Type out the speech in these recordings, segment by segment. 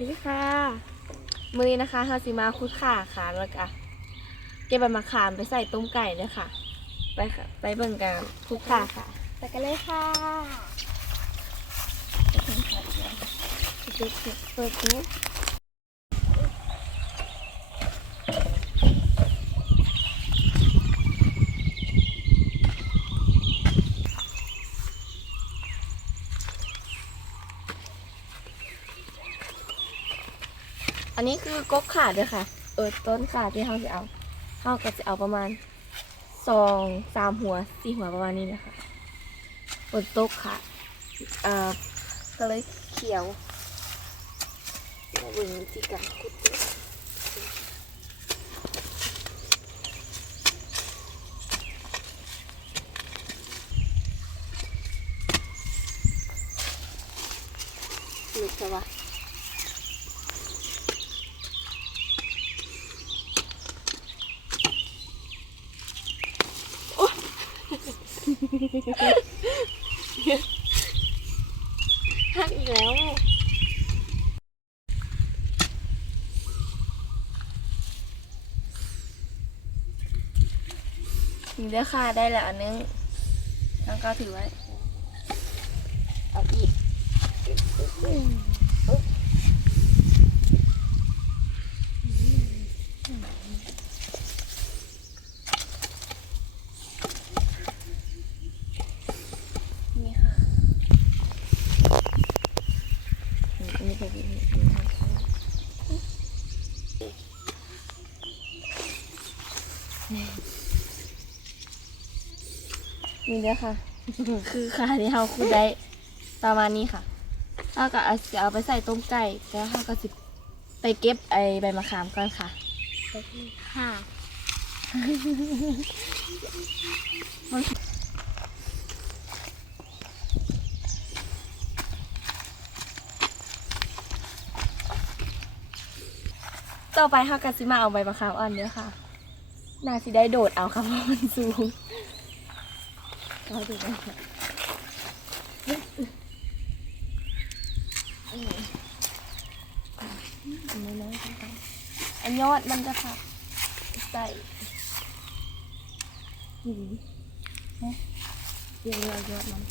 ดีค่ะมือนี้นะคะเราสิมาคุดข่าค่ะแล้วก็เก็บใบมะขามไปใส่ต้มไก่เลยค่ะ ไปค่ะ ไปเบิ่งกันคุดข่าค่ะไปกันเลยค่ะเปิดเปิดนี้ อันนี้คือกกขาดเลยค่ะ เออต้นขาที่เขาจะเอาเขาก็จะเอาประมาณสองสามหัวสี่หัวประมาณนี้นะคะบนโต๊ะค่ะเอ่อก็เลยเขียวมาเบิ่งวิธีการขุดดูลึกใช่ปะ หักอีกแล้ว นี่เด้อค่ะได้แล้วอันนึงทั้งเก้าถือไว้ เอาอีกนี่ค่ะอืมอันนี้เป็นนี่นะคะนี่ เด้อค่ะ คือค่ะที่เราคูดได้ประมาณนี้ค่ะแล้วก็เอาจะเอาไปใส่ต้มไก่แล้วเราก็สิไปเก็บไอใบมะขามก่อนค่ะค่ะต่อไปเราก็สิมาเอาใบมะขามอ่อนเด้อค่ะน่าสิได้โดดเอาค่ะเพราะมันสูง ก็ดูได้ค่ะอันนี้น้อยๆค่ะอันยอดมันจะค่ะใส่หืมเอ๊ะเดี๋ยวเรายอดมัน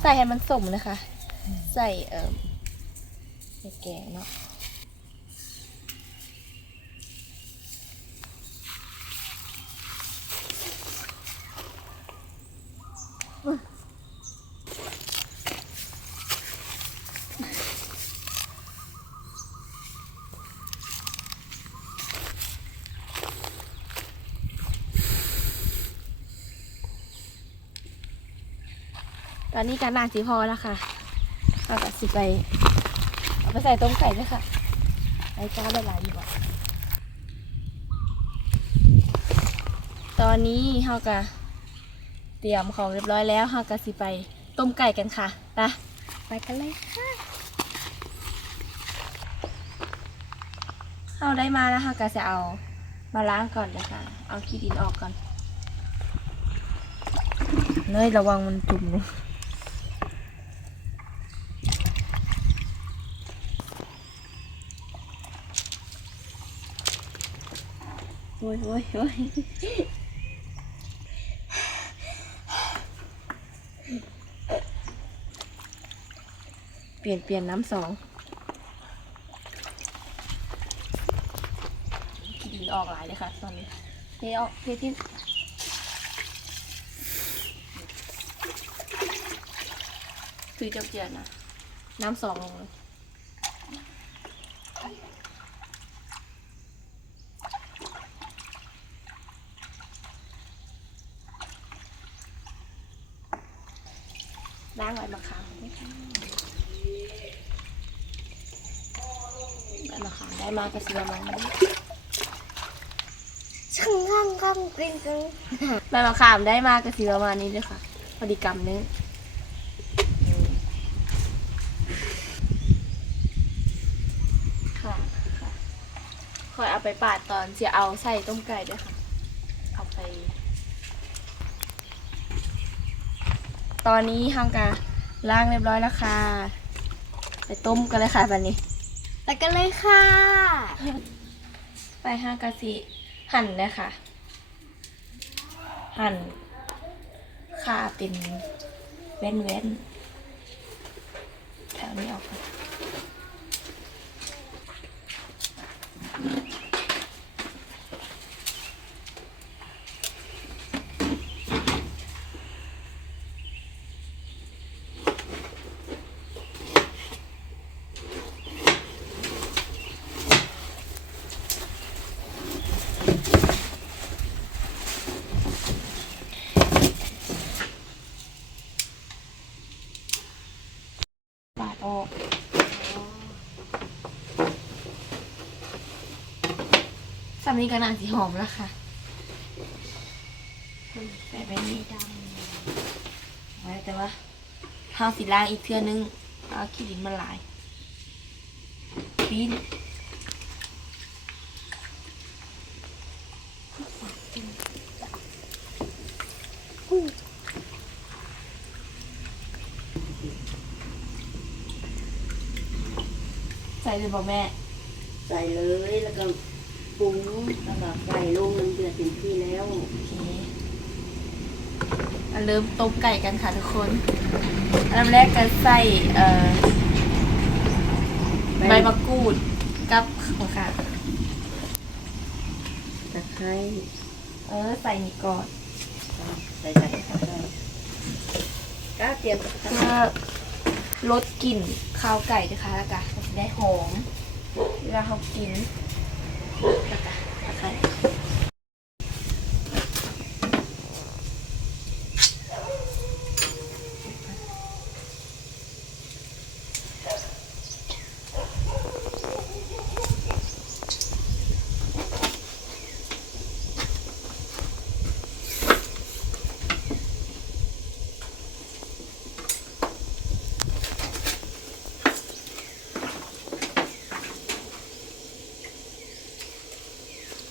ใส่ให้มันสมเลยค่ะ ใส่เอ่อใส่แกงเนาะ อนนี้การนาสีพอแล้วค่ะเราก็สิไปเอาไปใส่ต้มไก่ด้วยค่ะไอ้จ้าได้หลายอยู่บ่ตอนนี้เราก็เตรียมของเรียบร้อยแล้วเราก็สิไปต้มไก่กันค่ะไปไปกันเลยค่ะเราได้มาแล้วค่ะก็จะเอามาล้างก่อนนะคะเอาขี้ดินออกก่อนเนยระวังมันจุ่มลง โอ้ยโอ้ยโอ้ยเปลี่ยนเปลี่ยนน้ำสองขี้ดินออกหลายเลยค่ะ ตอนนี้เทออกเททิ้งคือเจ้าเจียนนะน้ำสองลงเลย ล้างไว้มาขามไม่ค่ะใบมะขามได้มากระเสือมันช่างง่างง่างกริ้งกริ้งใบมะขามได้มากระเสือประมาณนี้เลยค่ะพอดีกำนึงค่ะค่ะคอยเอาไปปาดตอนจะเอาใส่ต้มไก่ด้วยค่ะ เอาไป ตอนนี้ห้างกะล้างเรียบร้อยแล้วค่ะ ไปต้มกันเลยค่ะวันนี้ ไปกันเลยค่ะ ไปห้างกะสิหั่นเลยค่ะ หั่นขาเป็นเว้นเว้นๆแถวนี้ออกมาปาดออกสำ นี้ก็น่าสีหอมแล้วค่ะแต่แบบนี้ดำไว้แต่ว่าเฮาสีล้างอีกเทื่อนึงเอาขี้ดินมาหลายปีนใส่เลยบอกแม่ ใส่เลยแล้วก็ ปรุงแล้วก็ใส่ลงมันเดือดเต็มที่แล้วโอเคมาเริ่มต้มไก่กันค่ะทุกคนอันดับแรกก็ใส่เอ่อใบมะกรูดกับหัวขาตะไคร้เออใส่นี่ก่อนใส่ใส่ตะไคร้ก็เตรียมตะไคร้เพื่อลดกลิ่นข้าวไก่นะคะแล้วก็จะได้หอมเวลาเขากิน แล้วก็ตะไคร้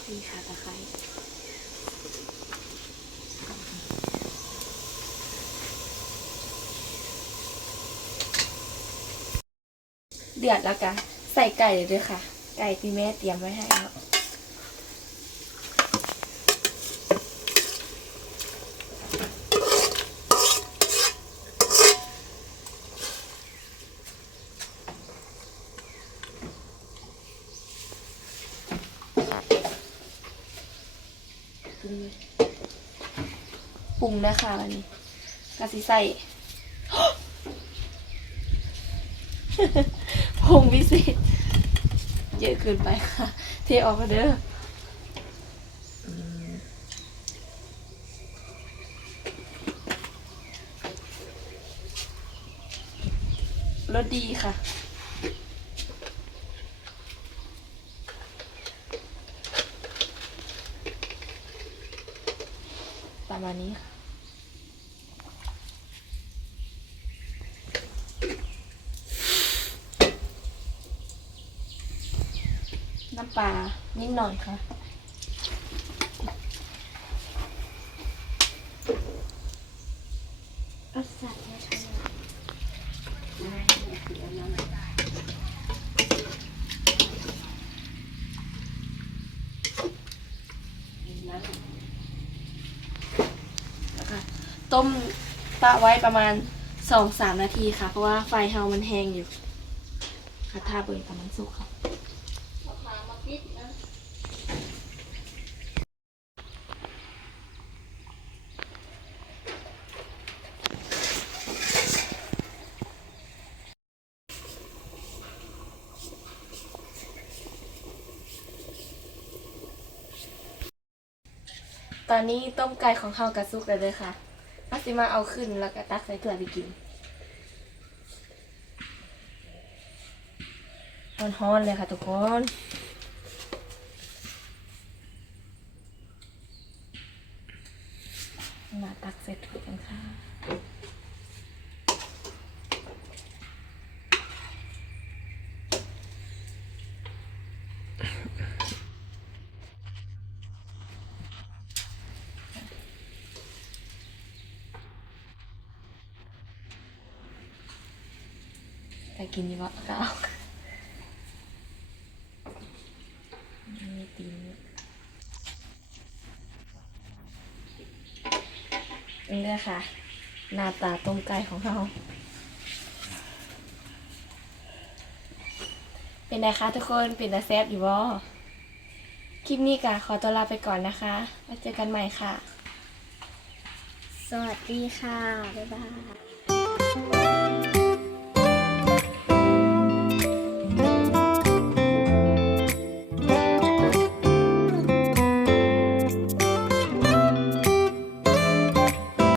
นี่ค่ะตะไคร้เดือดแล้วก็ใส่ไก่เลยด้วยค่ะ ไก่ที่แม่เตรียมไว้ให้แล้วปรุงนะคะวันนี้กะสิใส่ ผงพิเศษเยอะเกินไปค่ะ เทออกมาเด้อรสดีค่ะประมาณนี้ค่ะ ปลานิดหน่อยค่ะ เอาใส่ะต้มตะไว้ประมาณสองสามนาทีค่ะ เพราะว่าไฟเฮามันแห้งอยู่ค่ะถ้าเบิร์กับมันสุกค่ะ ตอนนี้ต้มไก่ของเฮากระซุกแล้วเลยค่ะอาซิมาเอาขึ้นแล้วก็ตักใส่ถ้วยไปกินร้อนๆเลยค่ะทุกคน ตักใส่ถ้วยกัにはが見て นี่เลยค่ะ หน้าตาตรงไก่ของเราเป็นไงคะทุกคนเป็นตาแซบอยู่บ่คลิปนี้ก็ขอตัวลาไปก่อนนะคะไว้เจอกันใหม่ค่ะ สวัสดีค่ะ บ๊ายบาย